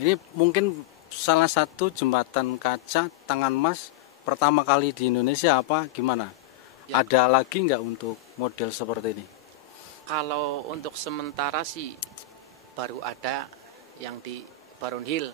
Ini mungkin salah satu jembatan kaca tangan emas pertama kali di Indonesia apa gimana? Ya. Ada lagi nggak untuk model seperti ini? Kalau untuk sementara sih baru ada yang di Baron Hill,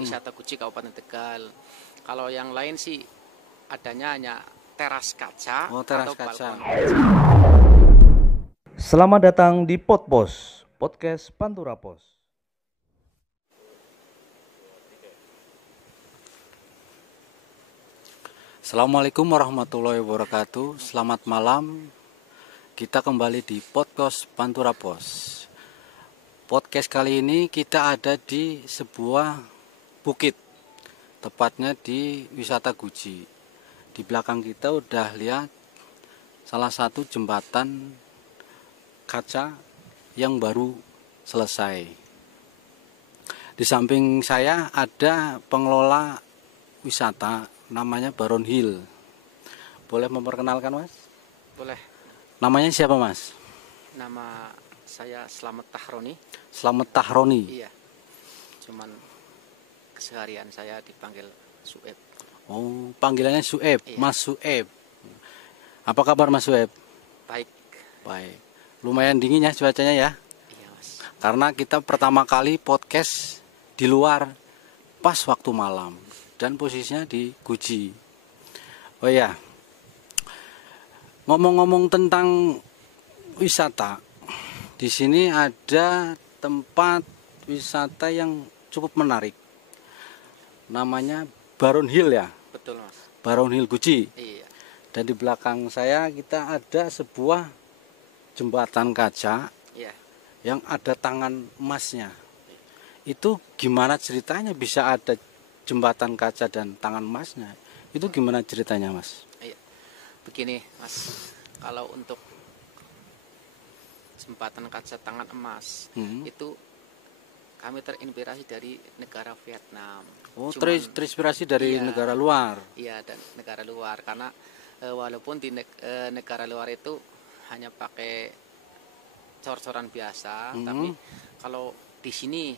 Wisata Guci Kabupaten Tegal. Kalau yang lain sih adanya hanya teras kaca Oh, teras atau kaca. balkon. Selamat datang di Podpos, podcast Pantura Pos. Assalamualaikum warahmatullahi wabarakatuh. Selamat malam. Kita kembali di podcast Pantura Pos. Podcast kali ini kita ada di sebuah bukit, tepatnya di Wisata Guci. Di belakang kita udah lihat salah satu jembatan kaca yang baru selesai. Di samping saya ada pengelola wisata namanya Baron Hill. Boleh memperkenalkan, Mas? Boleh. Namanya siapa, Mas? Nama saya Slamet Tahroni. Slamet Tahroni. Iya. Cuman keseharian saya dipanggil Sueb. Oh, panggilannya Sueb, Iya. Mas Sueb. Apa kabar, Mas Sueb? Baik. Baik. Lumayan dingin ya cuacanya ya. Iya, Mas. Karena kita pertama kali podcast di luar pas waktu malam dan posisinya di Guci. Oh ya, ngomong-ngomong tentang wisata, di sini ada tempat wisata yang cukup menarik. Namanya Baron Hill ya, Betul, Mas. Baron Hill Guci. Iya. Dan di belakang saya kita ada sebuah jembatan kaca Iya. yang ada tangan emasnya. Itu gimana ceritanya bisa ada jembatan kaca dan tangan emasnya? Itu gimana ceritanya, Mas? Iya. Begini, Mas. Kalau untuk jembatan kaca tangan emas itu kami terinspirasi dari negara Vietnam. Oh, Cuman- terinspirasi dari Iya. negara luar. Iya, dan negara luar karena walaupun di negara luar itu hanya pakai cor-coran biasa, tapi kalau di sini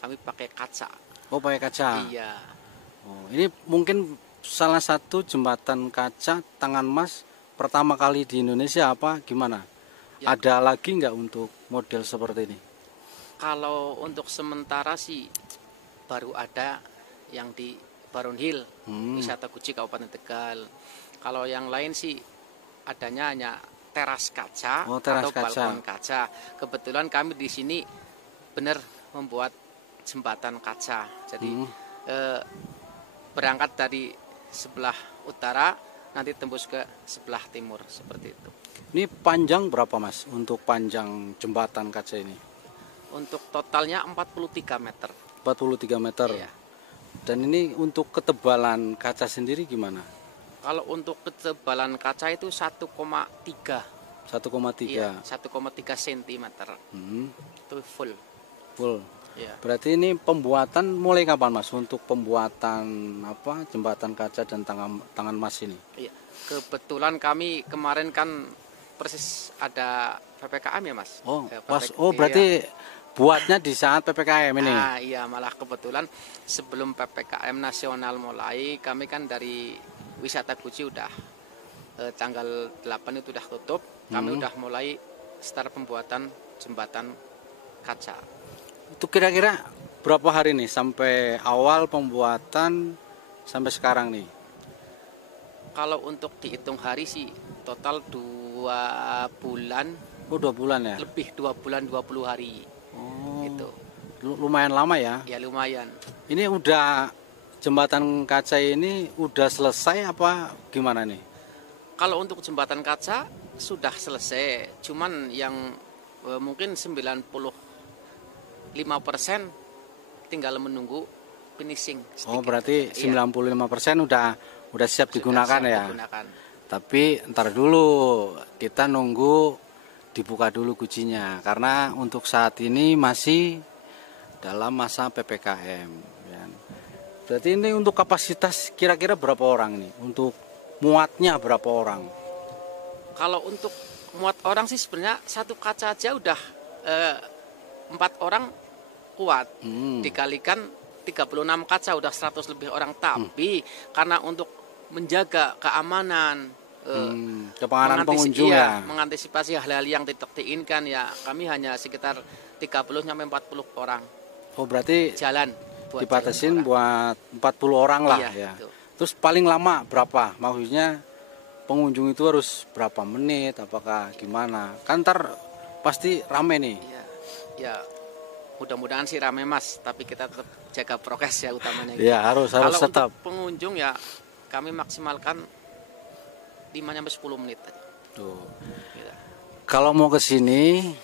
kami pakai kaca. Oh, pakai kaca. Iya. Oh, ini mungkin salah satu jembatan kaca tangan emas pertama kali di Indonesia apa gimana? Ya. Ada lagi nggak untuk model seperti ini? Kalau untuk sementara sih baru ada yang di Baron Hill, Wisata Guci Kabupaten Tegal. Kalau yang lain sih adanya hanya teras kaca Oh, teras atau kaca. balkon kaca. Kebetulan kami di sini benar membuat jembatan kaca. Jadi berangkat dari sebelah utara nanti tembus ke sebelah timur seperti itu. Ini panjang berapa, Mas, untuk panjang jembatan kaca ini? Untuk totalnya 43 meter. 43 meter. Iya. Dan ini untuk ketebalan kaca sendiri gimana? Kalau untuk ketebalan kaca itu 1,3. 1,3. Iya, 1,3 cm. Itu full. Full. Iya. Berarti ini pembuatan mulai kapan, Mas? Untuk pembuatan jembatan kaca dan tangan emas ini? Iya. Kebetulan kami kemarin kan persis ada PPKM ya, Mas. Oh, Iya. berarti buatnya di saat PPKM ini. Nah, iya, malah kebetulan sebelum PPKM nasional mulai, kami kan dari Wisata Guci udah tanggal 8 itu udah tutup. Kami udah mulai start pembuatan jembatan kaca. Itu kira-kira berapa hari nih sampai awal pembuatan sampai sekarang nih? Kalau untuk dihitung hari sih total 2 bulan, Oh, 2 bulan ya? lebih 2 bulan 20 hari. Oh, Gitu. lumayan lama ya. Ya lumayan. Ini udah jembatan kaca ini udah selesai apa gimana nih? Kalau untuk jembatan kaca sudah selesai, cuman yang mungkin 95% tinggal menunggu finishing. Oh, sedikit berarti saja. Iya, 95% udah siap sudah digunakan siap ya. digunakan. Tapi ntar dulu kita nunggu dibuka dulu kuncinya karena untuk saat ini masih dalam masa PPKM. Ya. Berarti ini untuk kapasitas kira-kira berapa orang nih? Untuk muatnya berapa orang? Kalau untuk muat orang sih sebenarnya satu kaca aja udah 4 orang kuat. Dikalikan 36 kaca udah 100 lebih orang, tapi karena untuk menjaga keamanan kepengaruhan pengunjung ya. mengantisipasi hal-hal yang tidak diinginkan ya, kami hanya sekitar 30 sampai 40 orang Oh berarti jalan dibatasin buat 40 orang lah ya. Itu. Terus paling lama berapa? Maksudnya pengunjung itu harus berapa menit? Apakah gimana? Kan ntar pasti rame nih. Ya mudah-mudahan sih rame Mas, tapi kita tetap jaga prokes ya utamanya. Iya harus Kalau tetap. untuk pengunjung ya kami maksimalkan 5-10 menit aja. Tuh. Gitu. Kalau mau ke sini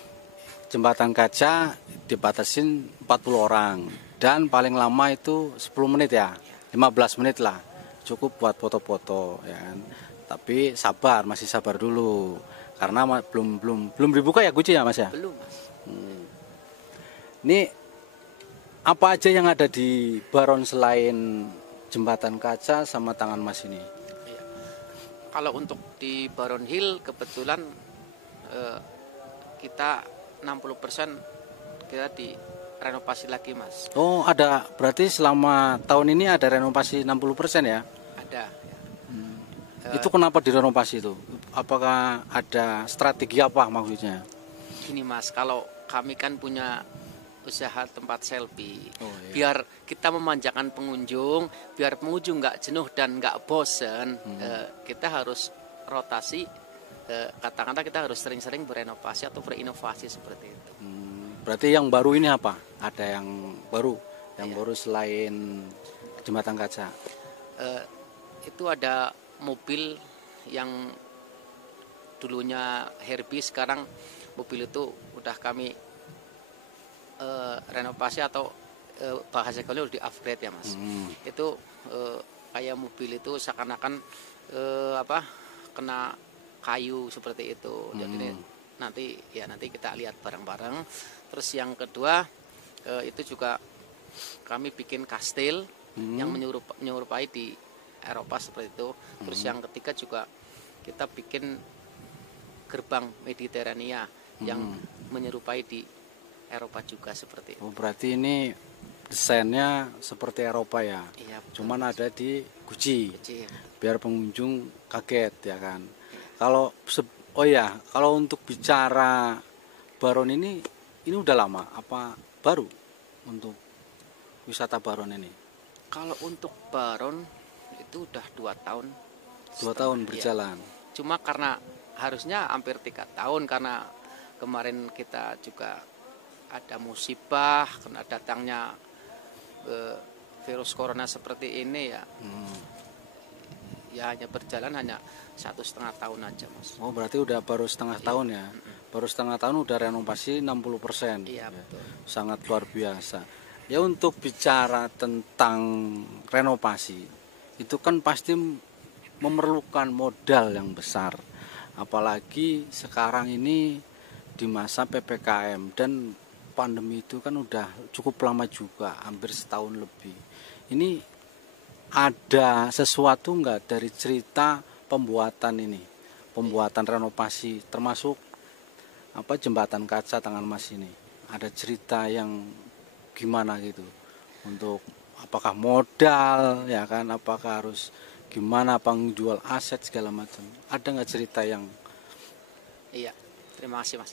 jembatan kaca dibatasin 40 orang dan paling lama itu 10 menit ya. 15 menit lah. Cukup buat foto-foto ya kan. Tapi masih sabar dulu. Karena belum dibuka ya Guci ya Mas ya? Belum Mas. Ini apa aja yang ada di Baron selain jembatan kaca sama Tangan Mas ini? Kalau untuk di Baron Hill kebetulan kita 60% kita direnovasi lagi Mas. Oh ada, berarti selama tahun ini ada renovasi 60% ya? Ada. Itu kenapa direnovasi itu? Apakah ada strategi apa maksudnya? Gini Mas, kalau kami kan punya usaha tempat selfie, iya. biar kita memanjakan pengunjung, biar pengunjung nggak jenuh dan nggak bosen, kita harus rotasi, katakanlah kita harus sering-sering berenovasi atau berinovasi seperti itu. Berarti yang baru ini apa? Ada yang baru, baru selain jembatan kaca? Itu ada mobil yang dulunya Herbie, sekarang mobil itu udah kami renovasi atau bahasa gaulnya udah di upgrade ya Mas. Itu kayak mobil itu seakan-akan kena kayu seperti itu. Jadi nanti kita lihat bareng-bareng. Terus yang kedua itu juga kami bikin kastil yang menyerupai di Eropa seperti itu. Terus yang ketiga juga kita bikin gerbang Mediterania yang menyerupai di Eropa juga seperti itu. Oh, berarti ini desainnya seperti Eropa ya? Iya, cuman ada di Guci. Ya. Biar pengunjung kaget ya kan. Kalau untuk bicara Baron ini udah lama apa baru untuk wisata Baron ini? Kalau untuk Baron itu udah 2 tahun. 2 tahun berjalan. Ya. Cuma karena harusnya hampir 3 tahun karena kemarin kita juga ada musibah karena datangnya virus corona seperti ini ya. Ya hanya berjalan hanya 1,5 tahun aja Mas. Oh berarti udah baru setengah tahun ya. Baru setengah tahun udah renovasi 60%. Iya betul. Sangat luar biasa. Ya untuk bicara tentang renovasi itu kan pasti memerlukan modal yang besar. Apalagi sekarang ini di masa PPKM dan pandemi itu kan udah cukup lama juga, hampir setahun lebih. Ini ada sesuatu nggak dari cerita pembuatan renovasi, termasuk jembatan kaca Tangan Mas ini? Ada cerita yang gimana gitu? Untuk apakah modal ya kan? Apakah harus gimana penjual aset segala macam? Ada nggak cerita yang? Iya, terima kasih Mas.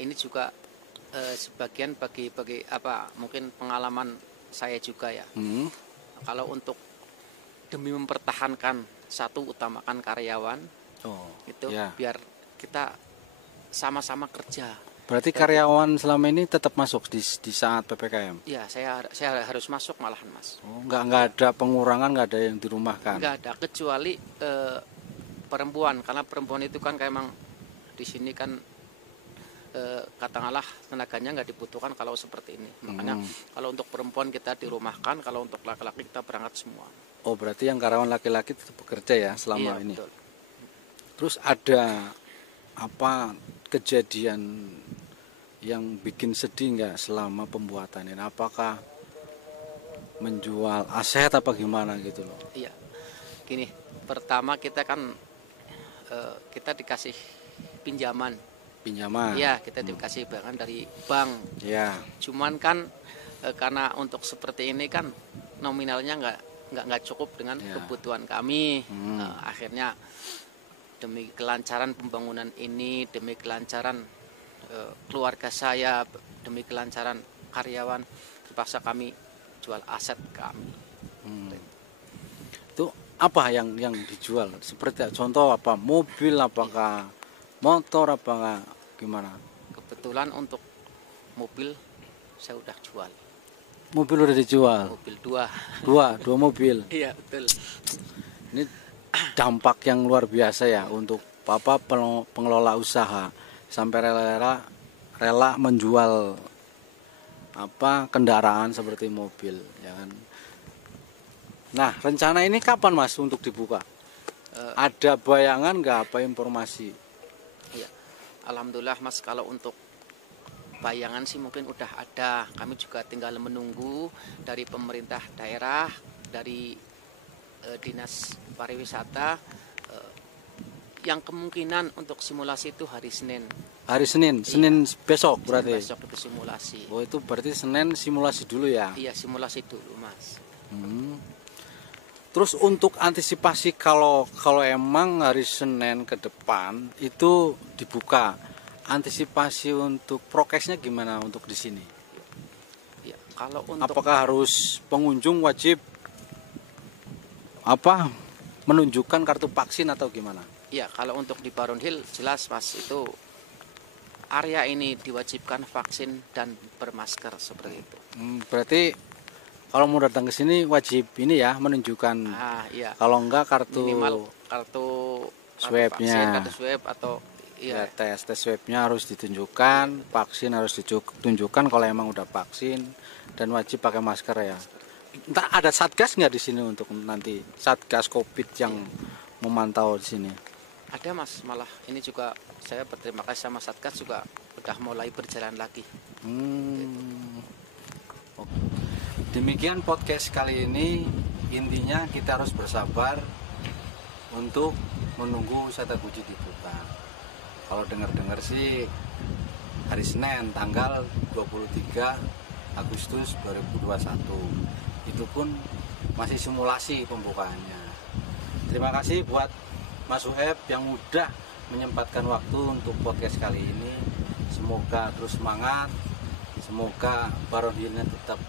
Ini juga sebagian bagi mungkin pengalaman saya juga ya. Kalau untuk demi mempertahankan utamakan karyawan biar kita sama-sama kerja. Berarti karyawan selama ini tetap masuk di saat PPKM? Iya, saya harus masuk malahan Mas. Oh, nggak ada pengurangan, nggak ada yang dirumahkan? Nggak ada, kecuali perempuan, karena perempuan itu kan kayak emang di sini kan katakanlah tenaganya nggak dibutuhkan kalau seperti ini. Makanya kalau untuk perempuan kita dirumahkan, kalau untuk laki-laki kita berangkat semua. Oh berarti yang karyawan laki-laki tetap bekerja ya selama ini. Betul. Terus ada kejadian yang bikin sedih nggak selama pembuatan ini? Apakah menjual aset apa gimana gitu loh? Iya, gini, pertama kita kan kita dikasih pinjaman. Iya, kita dikasih bahkan dari bank. Iya. Cuman kan karena untuk seperti ini kan nominalnya nggak cukup dengan kebutuhan kami. Akhirnya demi kelancaran pembangunan ini, demi kelancaran keluarga saya, demi kelancaran karyawan, terpaksa kami jual aset kami. Itu apa yang dijual? Seperti contoh apa? Mobil, apakah motor, apakah gimana? Kebetulan untuk mobil saya udah jual. Mobil udah dijual? Mobil dua mobil. Iya betul. Ini dampak yang luar biasa ya untuk Bapak pengelola usaha sampai rela menjual kendaraan seperti mobil, ya kan. Nah, rencana ini kapan Mas untuk dibuka? Ada bayangan nggak, apa informasi? Ya, alhamdulillah Mas, kalau untuk bayangan sih mungkin udah ada. Kami juga tinggal menunggu dari pemerintah daerah, dari dinas pariwisata, yang kemungkinan untuk simulasi itu hari Senin. Hari Senin, Senin besok berarti. Besok itu simulasi. Oh, itu berarti Senin simulasi dulu ya? Iya, simulasi dulu Mas. Terus untuk antisipasi kalau emang hari Senin ke depan itu dibuka, antisipasi untuk prokesnya gimana untuk di sini? Ya, kalau untuk apakah harus pengunjung wajib menunjukkan kartu vaksin atau gimana? Ya, kalau untuk di Baron Hill jelas Mas, itu area ini diwajibkan vaksin dan bermasker seperti itu. Berarti kalau mau datang ke sini wajib ini ya, menunjukkan. Iya. Kalau enggak kartu minimal kartu swabnya, kartu swab atau ya, tes swabnya harus ditunjukkan, vaksin harus ditunjukkan kalau emang udah vaksin, dan wajib pakai masker ya. Entah ada satgas nggak di sini untuk nanti satgas COVID yang memantau di sini? Ada Mas, malah ini juga saya berterima kasih sama satgas juga udah mulai berjalan lagi. Demikian podcast kali ini, intinya kita harus bersabar untuk menunggu wisata Guci dibuka. Kalau dengar-dengar sih hari Senin tanggal 23 Agustus 2021. Itu pun masih simulasi pembukaannya. Terima kasih buat Mas Suheb yang mudah menyempatkan waktu untuk podcast kali ini. Semoga terus semangat. Semoga Baron Hill-nya tetap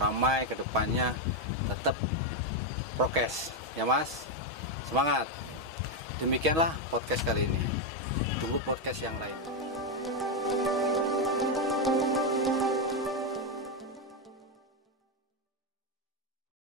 ramai ke depannya, tetap prokes. Ya Mas, semangat. Demikianlah podcast kali ini. Tunggu podcast yang lain.